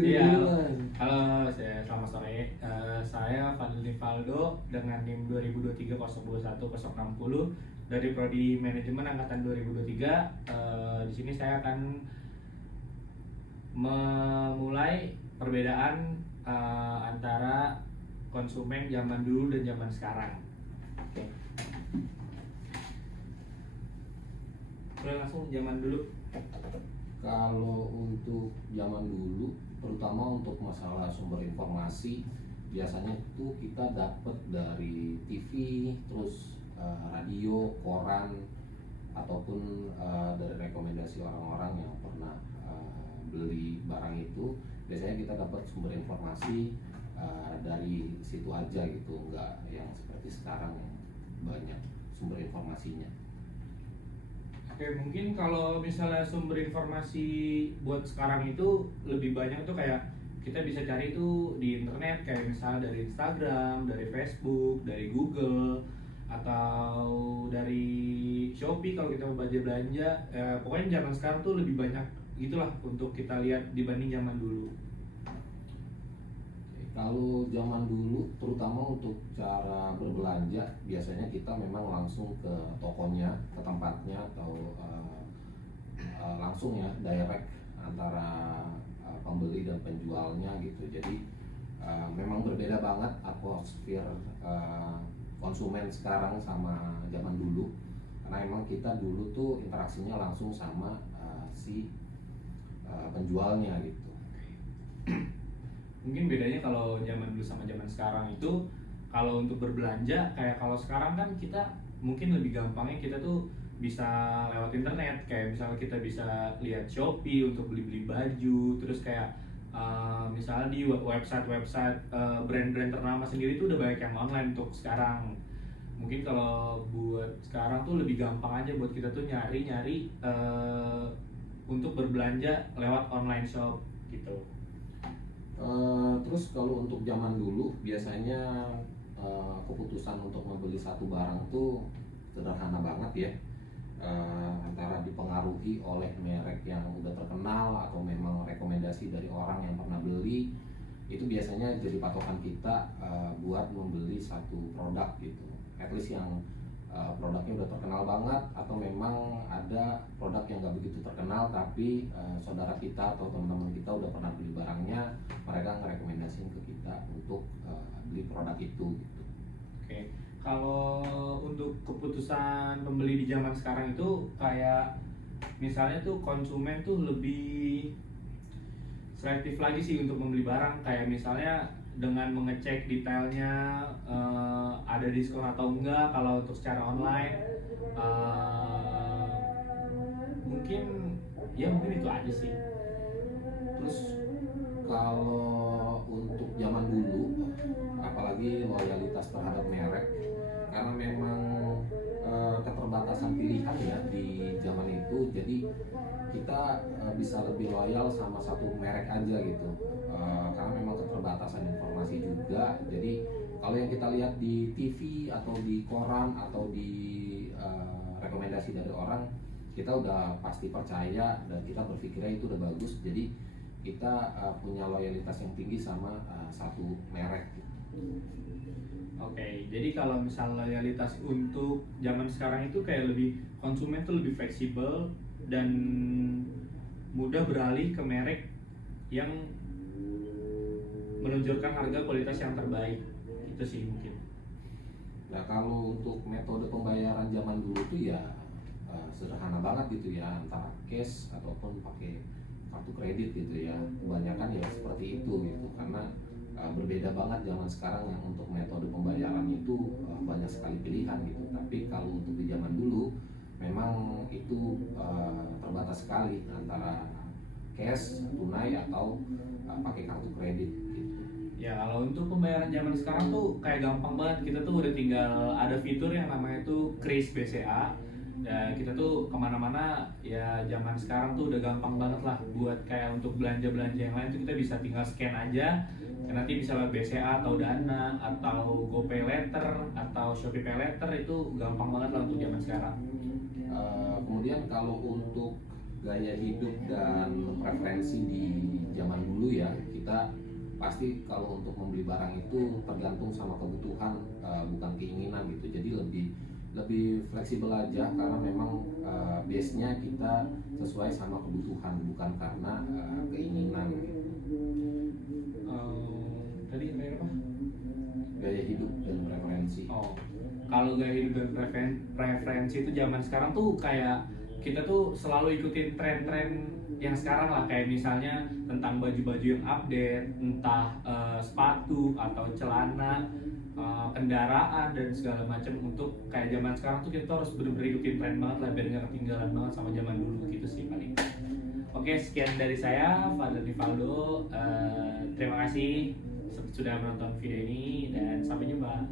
Iya, Duluan. halo, selamat sore. Saya Fadli Faldo dengan NIM 2023021060 dari Prodi Manajemen Angkatan 2023. Di sini saya akan memulai perbedaan antara konsumen zaman dulu dan zaman sekarang. Oke. Boleh langsung zaman dulu. Kalau untuk zaman dulu, terutama untuk masalah sumber informasi, biasanya itu kita dapat dari TV, terus radio, koran, ataupun dari rekomendasi orang-orang yang pernah beli barang itu. Biasanya kita dapat sumber informasi dari situ aja gitu, nggak yang seperti sekarang yang banyak sumber informasinya. Oke, mungkin kalau misalnya sumber informasi buat sekarang itu lebih banyak tuh kayak kita bisa cari itu di internet, kayak misalnya dari Instagram, dari Facebook, dari Google, atau dari Shopee kalau kita mau belanja. Pokoknya zaman sekarang tuh lebih banyak gitulah untuk kita lihat dibanding zaman dulu. Kalau zaman dulu, terutama untuk cara berbelanja, biasanya kita memang langsung ke tokonya, ke tempatnya, atau langsung ya, direct antara pembeli dan penjualnya gitu. Jadi memang berbeda banget atmosfer konsumen sekarang sama zaman dulu, karena emang kita dulu tuh interaksinya langsung sama si penjualnya gitu. Mungkin bedanya kalau zaman dulu sama zaman sekarang itu, kalau untuk berbelanja kayak kalau sekarang kan kita mungkin lebih gampangnya kita tuh bisa lewat internet, kayak misalnya kita bisa lihat Shopee untuk beli-beli baju, terus kayak misalnya di website-website brand-brand ternama sendiri tuh udah banyak yang online untuk sekarang. Mungkin kalau buat sekarang tuh lebih gampang aja buat kita tuh nyari-nyari untuk berbelanja lewat online shop gitu. Terus kalau untuk zaman dulu biasanya keputusan untuk membeli satu barang tuh sederhana banget ya, antara dipengaruhi oleh merek yang udah terkenal atau memang rekomendasi dari orang yang pernah beli. Itu biasanya jadi patokan kita buat membeli satu produk gitu, at least yang produknya udah terkenal banget, atau memang ada produk yang nggak begitu terkenal tapi saudara kita atau teman-teman kita udah pernah beli barangnya, mereka ngerekomendasiin ke kita untuk beli produk itu gitu. Oke, kalau untuk keputusan pembeli di zaman sekarang itu kayak misalnya tuh konsumen tuh lebih selektif lagi sih untuk membeli barang, kayak misalnya dengan mengecek detailnya ada diskon atau enggak kalau untuk secara online. Mungkin mungkin itu aja sih. Terus kalau untuk zaman dulu, apalagi loyalitas terhadap merek, karena memang keterbatasan pilihan ya di zaman itu, jadi kita bisa lebih loyal sama satu merek aja gitu, karena memang keterbatasan informasi juga. Jadi kalau yang kita lihat di TV atau di koran atau di rekomendasi dari orang, kita udah pasti percaya dan kita berpikirnya itu udah bagus, jadi kita punya loyalitas yang tinggi sama satu merek gitu. Oke, jadi kalau misal loyalitas untuk zaman sekarang itu kayak lebih konsumen tuh lebih fleksibel dan mudah beralih ke merek yang menunjukkan harga kualitas yang terbaik. Itu sih mungkin. Nah kalau untuk metode pembayaran zaman dulu tuh ya sederhana banget gitu ya, antara cash ataupun pakai kartu kredit gitu ya. Kebanyakan ya seperti itu gitu, karena berbeda banget zaman sekarang yang untuk metode pembayaran itu banyak sekali pilihan gitu. Tapi kalau untuk di zaman dulu memang itu terbatas sekali antara cash, tunai, atau pakai kartu kredit gitu. Ya kalau untuk pembayaran zaman sekarang tuh kayak gampang banget, kita tuh udah tinggal ada fitur yang namanya tuh Kris BCA. Ya kita tuh kemana-mana ya zaman sekarang tuh udah gampang banget lah buat kayak untuk belanja-belanja yang lain tuh kita bisa tinggal scan aja. Nanti bisa lewat BCA atau Dana atau GoPay Later atau Shopee Pay Later, itu gampang banget lah untuk zaman sekarang. Kemudian kalau untuk gaya hidup dan preferensi di zaman dulu ya, kita pasti kalau untuk membeli barang itu tergantung sama kebutuhan, bukan keinginan gitu. Jadi lebih fleksibel aja, karena memang base-nya kita sesuai sama kebutuhan, bukan karena keinginan gitu. Tadi apa? Gaya hidup dan preferensi. Oh, kalau gaya hidup dan preferensi itu zaman sekarang tuh kayak kita tuh selalu ikutin tren-tren yang sekarang lah, kayak misalnya tentang baju-baju yang update, entah sepatu atau celana, kendaraan dan segala macam. Untuk kayak zaman sekarang tuh kita harus bener-bener ikutin tren banget lah, biar nggak ketinggalan banget sama zaman dulu gitu sih paling. Oke, sekian dari saya, Fadlan Rivaldo. Terima kasih sudah menonton video ini dan sampai jumpa.